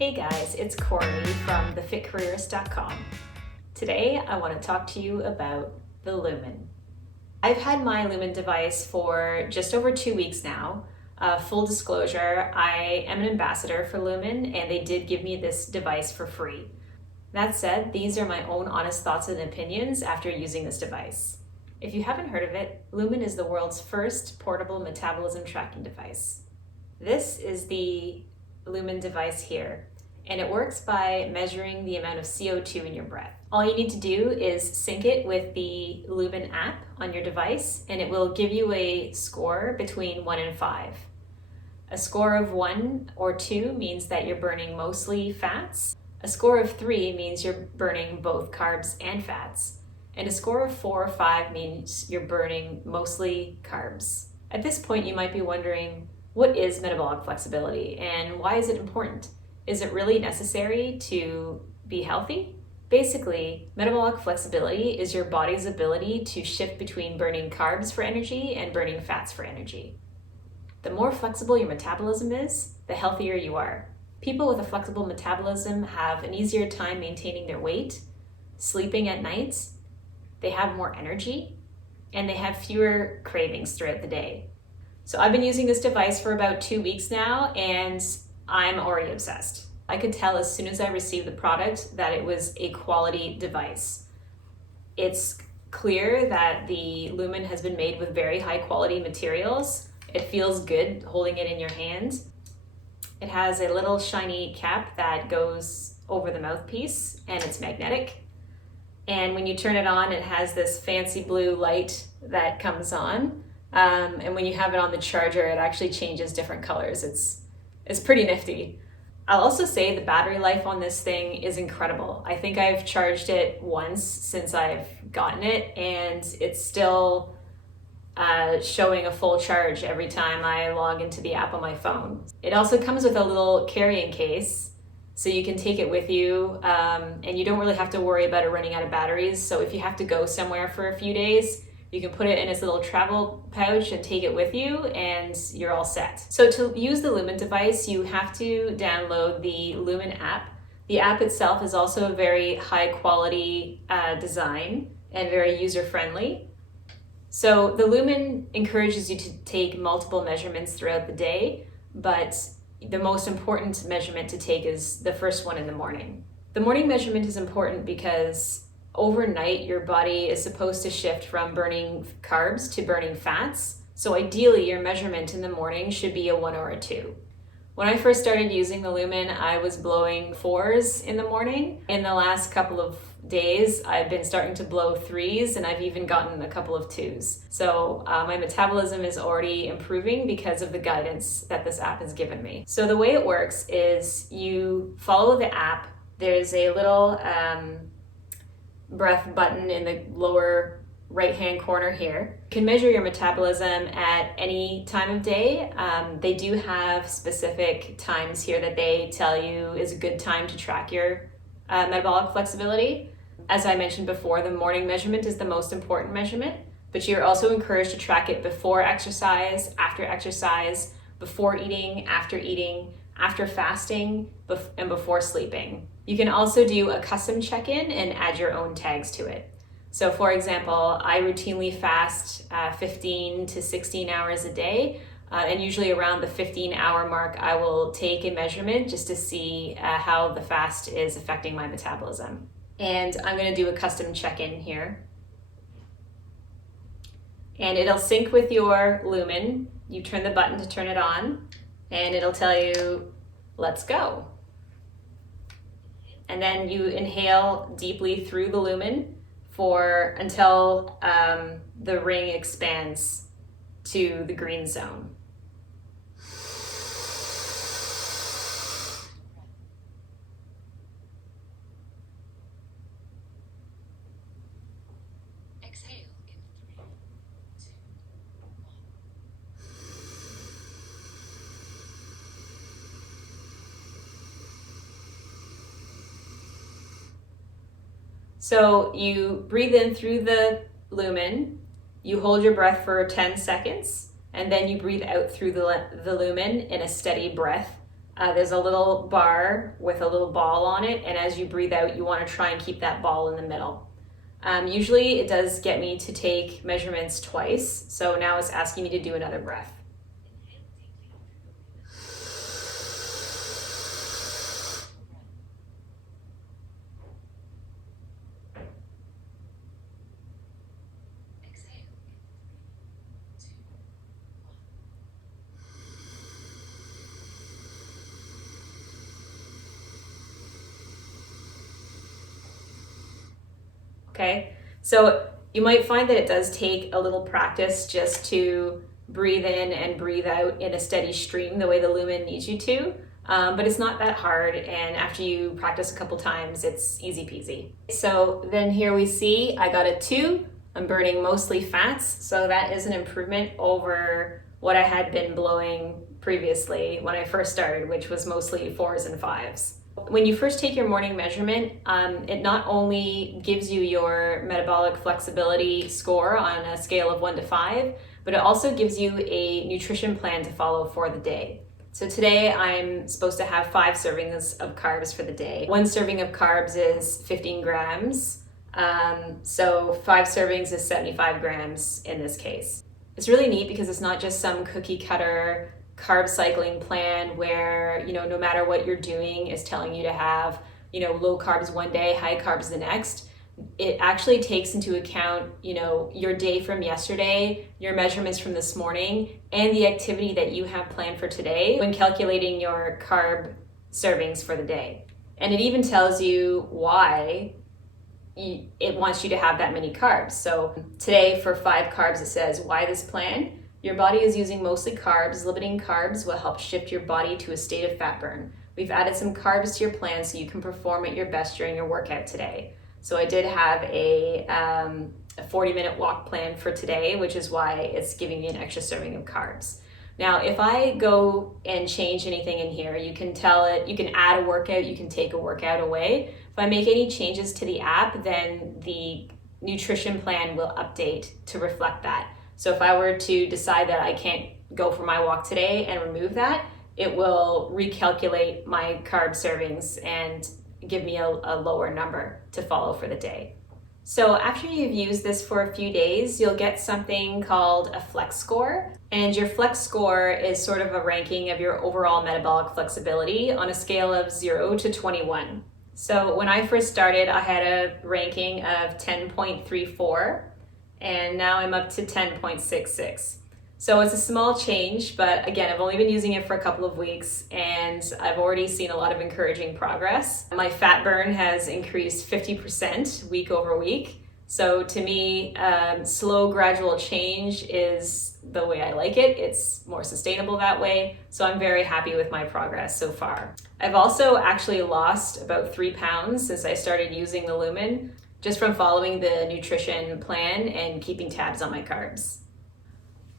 Hey guys, it's Courtney from the FITCAREERIST.com. Today I want to talk to you about the Lumen. I've had my Lumen device for just over 2 weeks now. Full disclosure, I am an ambassador for Lumen and they did give me this device for free. That said, these are my own honest thoughts and opinions after using this device. If you haven't heard of it, Lumen is the world's first portable metabolism tracking device. This is the Lumen device here, and it works by measuring the amount of CO2 in your breath. All you need to do is sync it with the Lumen app on your device, and it will give you a score between 1 and 5. A score of 1 or 2 means that you're burning mostly fats. A score of 3 means you're burning both carbs and fats. And a score of 4 or 5 means you're burning mostly carbs. At this point, you might be wondering, what is metabolic flexibility and why is it important? Is it really necessary to be healthy? Basically, metabolic flexibility is your body's ability to shift between burning carbs for energy and burning fats for energy. The more flexible your metabolism is, the healthier you are. People with a flexible metabolism have an easier time maintaining their weight, sleeping at night, they have more energy, and they have fewer cravings throughout the day. So I've been using this device for about 2 weeks now, and I'm already obsessed. I could tell as soon as I received the product that it was a quality device. It's clear that the Lumen has been made with very high quality materials. It feels good holding it in your hand. It has a little shiny cap that goes over the mouthpiece, and it's magnetic. And when you turn it on, it has this fancy blue light that comes on. And when you have it on the charger, it actually changes different colors. It's pretty nifty. I'll also say the battery life on this thing is incredible. I think I've charged it once since I've gotten it, and it's still showing a full charge every time I log into the app on my phone. It also comes with a little carrying case, so you can take it with you, and you don't really have to worry about it running out of batteries. So if you have to go somewhere for a few days, you can put it in its little travel pouch and take it with you, and you're all set. So to use the Lumen device, you have to download the Lumen app. The app itself is also a very high quality design and very user-friendly. So the Lumen encourages you to take multiple measurements throughout the day, but the most important measurement to take is the first one in the morning. The morning measurement is important because overnight, your body is supposed to shift from burning carbs to burning fats. So ideally, your measurement in the morning should be a 1 or a 2. When I first started using the Lumen, I was blowing 4s in the morning. In the last couple of days, I've been starting to blow 3s, and I've even gotten a couple of 2s. So my metabolism is already improving because of the guidance that this app has given me. So the way it works is you follow the app. There's a little breath button in the lower right hand corner here. You can measure your metabolism at any time of day. They do have specific times here that they tell you is a good time to track your metabolic flexibility. As I mentioned before, the morning measurement is the most important measurement, but you're also encouraged to track it before exercise, after exercise, before eating, after fasting, and before sleeping. You can also do a custom check-in and add your own tags to it. So for example, I routinely fast 15 to 16 hours a day, and usually around the 15-hour mark, I will take a measurement just to see how the fast is affecting my metabolism. And I'm gonna do a custom check-in here. And it'll sync with your Lumen. You turn the button to turn it on, and it'll tell you, let's go. And then you inhale deeply through the Lumen until the ring expands to the green zone. Exhale in 3, 2, 1. So you breathe in through the Lumen, you hold your breath for 10 seconds, and then you breathe out through the Lumen in a steady breath There's a little bar with a little ball on it, and as you breathe out, you want to try and keep that ball in the middle. Usually it does get me to take measurements twice, so now it's asking me to do another breath. Inhale deeply through the nose. Exhale in 3, 2, 1. Okay, so you might find that it does take a little practice just to breathe in and breathe out in a steady stream the way the Lumen needs you to, but it's not that hard, and after you practice a couple times, it's easy peasy. So then here we see I got a 2. I'm burning mostly fats, so that is an improvement over what I had been blowing previously when I first started, which was mostly 4s and 5s. When you first take your morning measurement, it not only gives you your metabolic flexibility score on a scale of 1 to 5, but it also gives you a nutrition plan to follow for the day. So today I'm supposed to have 5 servings of carbs for the day. 1 serving of carbs is 15 grams, so 5 servings is 75 grams in this case. It's really neat because it's not just some cookie cutter carb cycling plan where, no matter what you're doing is telling you to have, low carbs one day, high carbs the next. It actually takes into account, your day from yesterday, your measurements from this morning, and the activity that you have planned for today when calculating your carb servings for the day. And it even tells you why it wants you to have that many carbs. So today for 5 carbs, it says, why this plan? Your body is using mostly carbs. Limiting carbs will help shift your body to a state of fat burn. We've added some carbs to your plan so you can perform at your best during your workout today. So I did have a 40-minute walk plan for today, which is why it's giving me an extra serving of carbs. Now, if I go and change anything in here, you can tell it, you can add a workout, you can take a workout away. If I make any changes to the app, then the nutrition plan will update to reflect that. So if I were to decide that I can't go for my walk today and remove that, it will recalculate my carb servings and give me a lower number to follow for the day. So after you've used this for a few days, you'll get something called a flex score. And your flex score is sort of a ranking of your overall metabolic flexibility on a scale of 0 to 21. So when I first started, I had a ranking of 10.34. And now I'm up to 10.66. So it's a small change, but again, I've only been using it for a couple of weeks and I've already seen a lot of encouraging progress. My fat burn has increased 50% week over week. So to me, slow, gradual change is the way I like it. It's more sustainable that way. So I'm very happy with my progress so far. I've also actually lost about 3 pounds since I started using the Lumen, just from following the nutrition plan and keeping tabs on my carbs.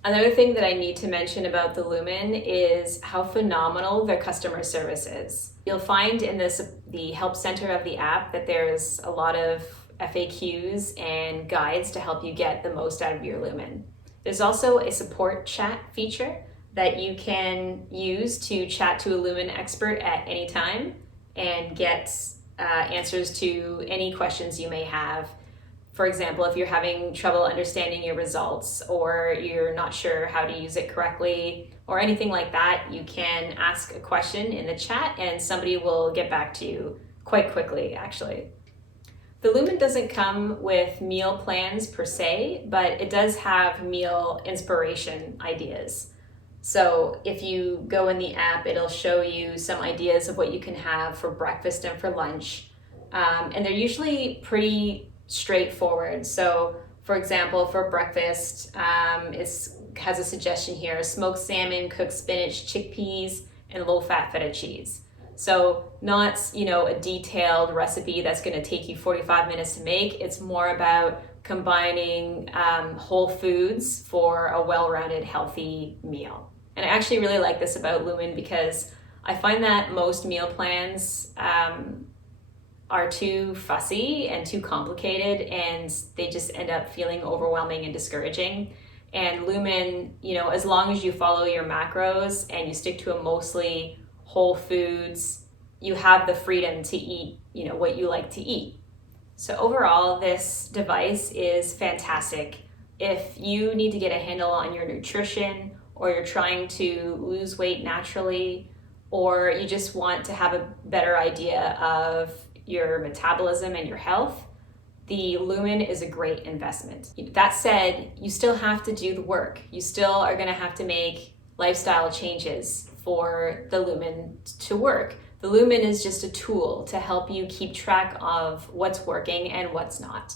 Another thing that I need to mention about the Lumen is how phenomenal their customer service is. You'll find in the help center of the app that there's a lot of FAQs and guides to help you get the most out of your Lumen. There's also a support chat feature that you can use to chat to a Lumen expert at any time and get answers to any questions you may have. For example, if you're having trouble understanding your results or you're not sure how to use it correctly or anything like that, you can ask a question in the chat and somebody will get back to you quite quickly, actually. The Lumen doesn't come with meal plans per se, but it does have meal inspiration ideas. So if you go in the app, it'll show you some ideas of what you can have for breakfast and for lunch. And they're usually pretty straightforward. So for example, for breakfast, it has a suggestion here: smoked salmon, cooked spinach, chickpeas, and low-fat feta cheese. So not, a detailed recipe that's going to take you 45 minutes to make. It's more about combining whole foods for a well-rounded, healthy meal. And I actually really like this about Lumen because I find that most meal plans are too fussy and too complicated, and they just end up feeling overwhelming and discouraging. And Lumen, as long as you follow your macros and you stick to a mostly whole foods. You have the freedom to eat, what you like to eat. So overall, this device is fantastic. If you need to get a handle on your nutrition, or you're trying to lose weight naturally, or you just want to have a better idea of your metabolism and your health, the Lumen is a great investment. That said, you still have to do the work. You still are going to have to make lifestyle changes for the Lumen to work. The Lumen is just a tool to help you keep track of what's working and what's not.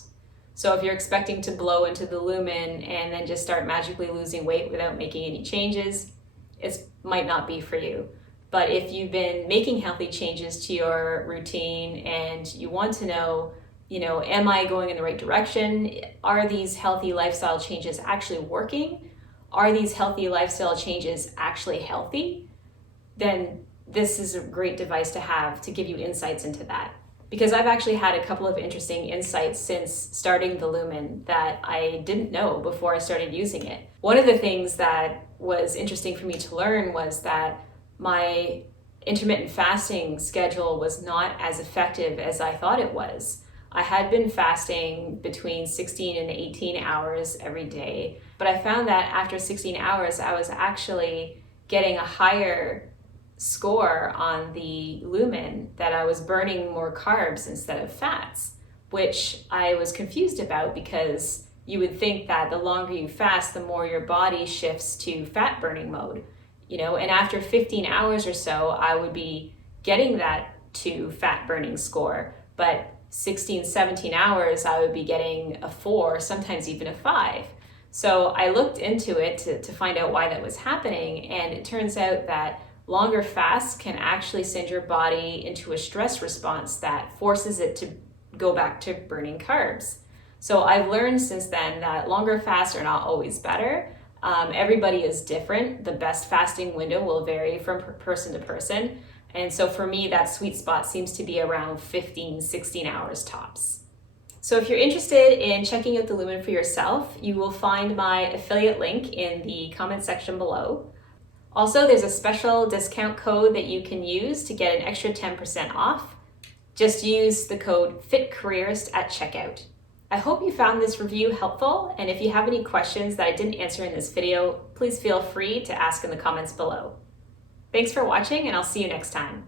So if you're expecting to blow into the Lumen and then just start magically losing weight without making any changes, it might not be for you. But if you've been making healthy changes to your routine and you want to know, am I going in the right direction? Are these healthy lifestyle changes actually working? Are these healthy lifestyle changes actually healthy? Then this is a great device to have to give you insights into that. Because I've actually had a couple of interesting insights since starting the Lumen that I didn't know before I started using it. One of the things that was interesting for me to learn was that my intermittent fasting schedule was not as effective as I thought it was. I had been fasting between 16 and 18 hours every day, but I found that after 16 hours, I was actually getting a higher score on the Lumen, that I was burning more carbs instead of fats, which I was confused about, because you would think that the longer you fast, the more your body shifts to fat burning mode, and after 15 hours or so, I would be getting that to fat burning score, but 16, 17 hours, I would be getting a 4, sometimes even a 5. So I looked into it to find out why that was happening, and it turns out that longer fasts can actually send your body into a stress response that forces it to go back to burning carbs. So I've learned since then that longer fasts are not always better. Everybody is different. The best fasting window will vary from person to person. And so for me, that sweet spot seems to be around 15, 16 hours tops. So if you're interested in checking out the Lumen for yourself, you will find my affiliate link in the comment section below. Also, there's a special discount code that you can use to get an extra 10% off. Just use the code FITCAREERIST at checkout. I hope you found this review helpful, and if you have any questions that I didn't answer in this video, please feel free to ask in the comments below. Thanks for watching, and I'll see you next time.